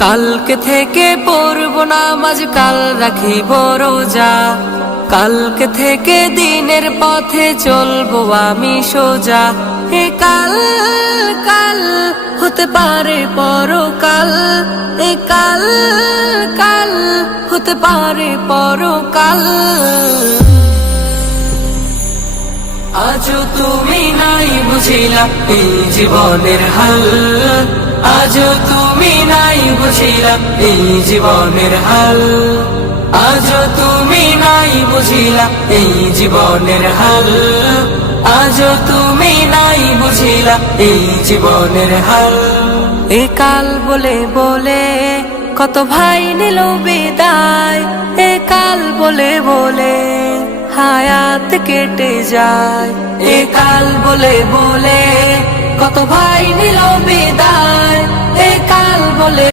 কালকে থেকে পড়ব নামাজ, কাল রাখিব রোজা। কালকে থেকে দিনের পথে চলবো আমি সোজা। এ কাল কাল হতে পারে পরকাল, এ কাল কাল হতে পারে পরকাল। আজও তুমি নাই বুঝিলা এই জীবনের হাল, আজও তুমি নাই বুঝিলা এই জীবনের হাল, আজও তুমি নাই বুঝিলা এই জীবনের হাল, আজও তুমি নাই বুঝিলা এই জীবনের হাল। এ কাল বলে বলে কত ভাই নিল বিদায়, এ কাল বলে বলে হায়াত কেটে যায়। এ কাল বলে বলে কত ভাই নিল বিদায়, এ কাল বলে